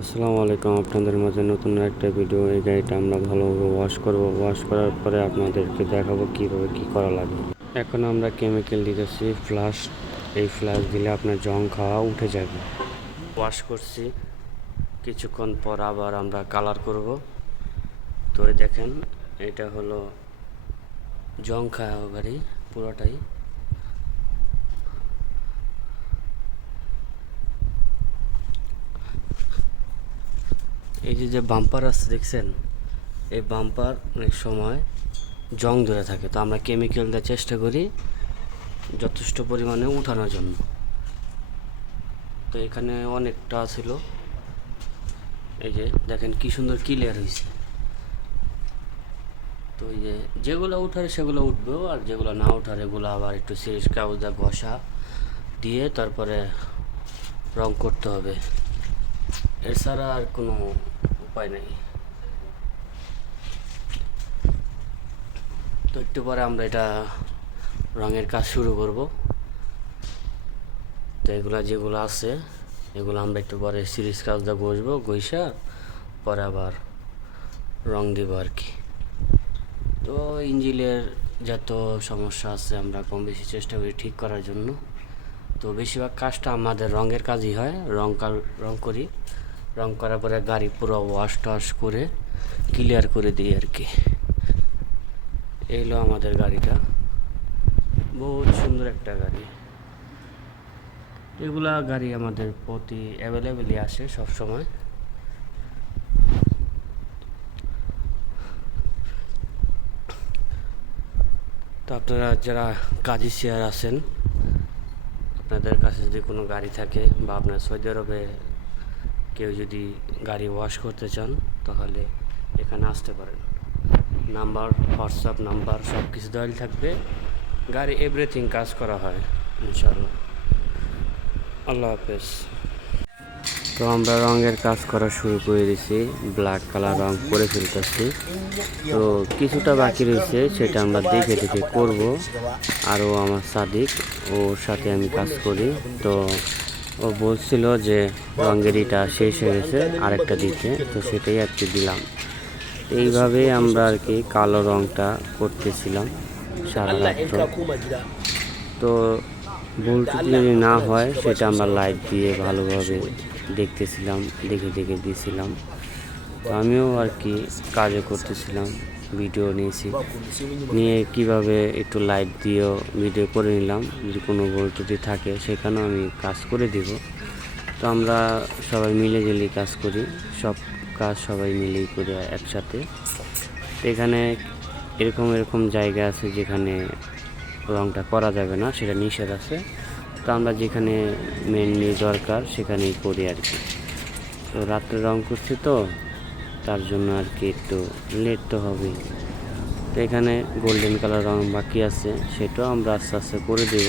আসসালামু আলাইকুম, আপনাদের মাঝে নতুন একটা ভিডিও। এই গাড়িটা আমরা ভালোভাবে ওয়াশ করব। ওয়াশ করার পরে আপনাদেরকে দেখাবো কিভাবে কি করা লাগে। এখন আমরা কেমিক্যাল দিতেছি ফ্লাশ। এই ফ্লাশ দিলে আপনার জং খাওয়া উঠে যাবে। ওয়াশ করছি, কিছুক্ষণ পর আবার আমরা কালার করব। তো এই দেখেন, এটা হলো জং খাওয়া গাড়ি পুরোটাই। এই যে বাম্পার আছে দেখছেন, এই বাম্পার অনেক সময় জং ধরে থাকে। তো আমরা কেমিক্যাল দিয়ে চেষ্টা করি যথেষ্ট পরিমাণে উঠানোর জন্য। তো এখানে অনেকটা ছিল, এই যে দেখেন কি সুন্দর ক্লিয়ার হয়েছে। তো এই যে যেগুলো উঠার সেগুলো উঠবেও, আর যেগুলো না উঠার এগুলো আবার একটু সিরিজ কাগজা ঘষা দিয়ে তারপরে রং করতে হবে। এছাড়া আর কোনো উপায় নেই। তো একটু পরে আমরা এটা রঙের কাজ শুরু করব। তো এগুলো যেগুলো আছে এগুলো আমরা একটু পরে সিরিজ কাগজা ঘষবো, ঘষা পরে আবার রং দিব আর কি। তো ইঞ্জিনের যত সমস্যা আছে আমরা কম বেশি চেষ্টা করি ঠিক করার জন্য। তো বেশিরভাগ কাজটা আমাদের রঙের কাজই হয়। রং করি, রং করার পরে গাড়ি পুরো ওয়াশ টাশ করে ক্লিয়ার করে দিই আর কি। এই হলো আমাদের গাড়িটা, বহুত সুন্দর একটা গাড়ি। এগুলা গাড়ি আমাদের প্রতি অ্যাভেলেবেলই আসে সব সময়। তো আপনারা যারা কাজী শেয়ার আছেন, আপনাদের কাছে যদি কোনো গাড়ি থাকে বা আপনার সৌদি আরবে কেউ যদি গাড়ি ওয়াশ করতে চান তাহলে এখানে আসতে পারেন। নাম্বার, হোয়াটসঅ্যাপ নাম্বার সব কিছু দেওয়াই থাকবে। গাড়ি এভরিথিং কাজ করা হয় ইনশাআল্লাহ। আল্লাহ হাফেজ। তো আমরা রঙের কাজ করা শুরু করে দিয়েছি, ব্ল্যাক কালার রং করে ফেলতেছি। তো কিছুটা বাকি রয়েছে, সেটা আমরা দেখে দেখে করব। আরও আমার সাদিক, ওর সাথে আমি কাজ করি। তো ও বলছিল যে রঙের ইটা শেষ হয়ে গেছে, আরেকটা দিতে। তো সেটাই আর কি দিলাম। এইভাবেই আমরা আর কি কালো রঙটা করতেছিলাম সারা রাত্র। তো ভুল যদি না হয় সেটা আমরা লাইট দিয়ে ভালোভাবে দেখতেছিলাম, দেখে দেখে দিয়েছিলাম। তো আমিও আর কি কাজও করতেছিলাম, ভিডিও নিয়েছি, নিয়ে কিভাবে একটু লাইট দিয়েও ভিডিও করে নিলাম। যদি কোনো ভুল ত্রুটি থাকে সেখানেও আমি কাজ করে দিব। তো আমরা সবাই মিলে গেলেই কাজ করি, সব কাজ সবাই মিলেই করি একসাথে। তো এখানে এরকম এরকম জায়গা আছে যেখানে রংটা করা যাবে না, সেটা নিষেধ আছে। তো আমরা যেখানে মেনলি দরকার সেখানেই করি আর কি। তো রাত্রে রং করছি, তো তার জন্য আর কি একটু লেট তো হবেই। তো এখানে গোল্ডেন কালার রং বাকি আছে, সেটাও আমরা আস্তে আস্তে করে দেব।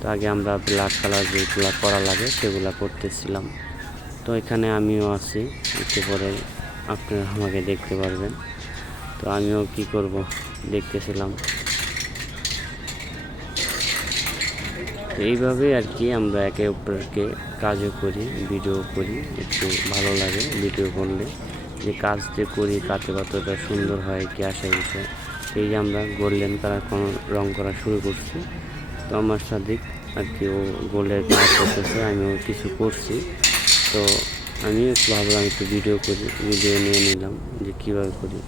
তো আগে আমরা ব্ল্যাক কালার যেগুলো করা লাগে সেগুলো করতেছিলাম। তো এখানে আমিও আছি, একটু পরে আপনারা আমাকে দেখতে পারবেন। তো আমিও কি করব দেখতেছিলাম। তো এইভাবেই আর কি আমরা একে অপরকে কাজও করি, ভিডিও করি। একটু ভালো লাগে ভিডিও করলে, যে কাজ যে করি কাতে কতটা সুন্দর হয় কি আসার বিষয়। এই যে আমরা গোল্ডেন কালার রং করা শুরু করছি। তো আমার সাদিক আর কি ও গোল্ডের কাজ করতেছে, আমিও কিছু করছি। তো আমি ভাবলাম একটু ভিডিও করি, ভিডিও নিয়ে নিলাম যে কীভাবে করি।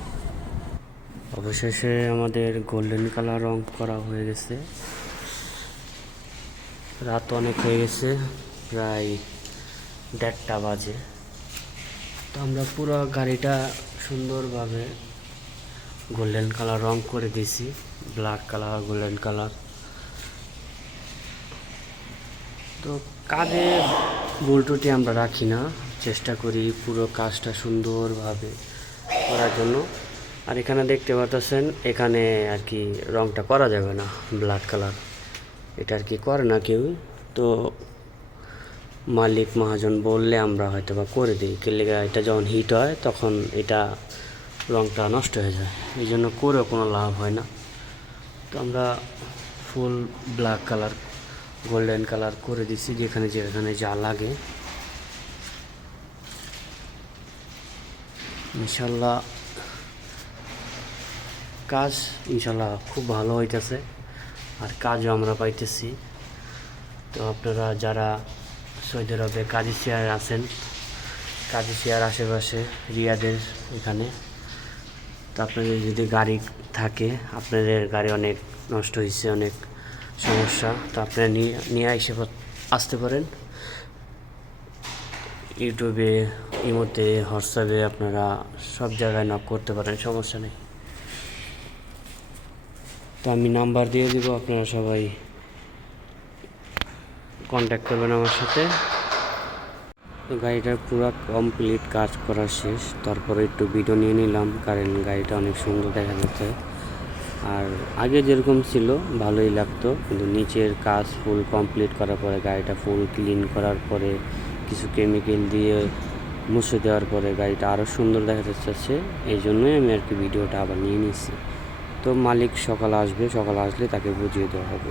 অবশেষে আমাদের গোল্ডেন কালার রং করা হয়ে গেছে। রাত অনেক হয়ে গেছে, প্রায় 1:30 বাজে। তো আমরা পুরো গাড়িটা সুন্দরভাবে গোল্ডেন কালার রং করে দিয়েছি, ব্ল্যাক কালার, গোল্ডেন কালার। তো কাজে ভুল ত্রুটি আমরা রাখি না, চেষ্টা করি পুরো কাজটা সুন্দরভাবে করার জন্য। আর এখানে দেখতে পাচ্ছেন, এখানে আর কি রংটা করা যাবে না, ব্ল্যাক কালার এটা আর কি করে না কেউ। তো মালিক মহাজন বললে আমরা হয়তো বা করে দিই, কেলেগা এটা যখন হিট হয় তখন এটা রংটা নষ্ট হয়ে যায়, এই জন্য করেও কোনো লাভ হয় না। তো আমরা full black colour, golden colour করে দিচ্ছি যেখানে যেখানে যা লাগে। ইনশাল্লাহ কাজ ইনশাল্লাহ খুব ভালো হইতেছে, আর কাজও আমরা পাইতেছি। তো আপনারা যারা সৌদি আরবে কাজিসিয়ার আছেন, কাজিসিয়ার আশেপাশে রিয়াদের এখানে, তো আপনাদের যদি গাড়ি থাকে, আপনাদের গাড়ি অনেক নষ্ট হয়েছে, অনেক সমস্যা, তো আপনারা নিয়ে আসতে পারেন। ইউটিউবে, ইমোতে, হোয়াটসঅ্যাপে আপনারা সব জায়গায় নক করতে পারেন, সমস্যা নেই। তো আমি নাম্বার দিয়ে দিব, আপনারা সবাই কন্ট্যাক্ট করবেন আমার সাথে। তো গাড়িটার পুরো কমপ্লিট কাজ করা শেষ, তারপরে একটু ভিডিও নিয়ে নিলাম, কারণ গাড়িটা অনেক সুন্দর দেখা যাচ্ছে। আর আগে যেরকম ছিল ভালোই লাগতো, কিন্তু নিচের কাজ ফুল কমপ্লিট করার পরে, গাড়িটা ফুল ক্লিন করার পরে, কিছু কেমিক্যাল দিয়ে মুছে দেওয়ার পরে গাড়িটা আরও সুন্দর দেখা যাচ্ছে। এই জন্যই আমি আর কি ভিডিওটা আবার নিয়ে নিচ্ছি। তো মালিক সকালে আসবে, সকালে আসলে তাকে বুঝিয়ে দেওয়া হবে।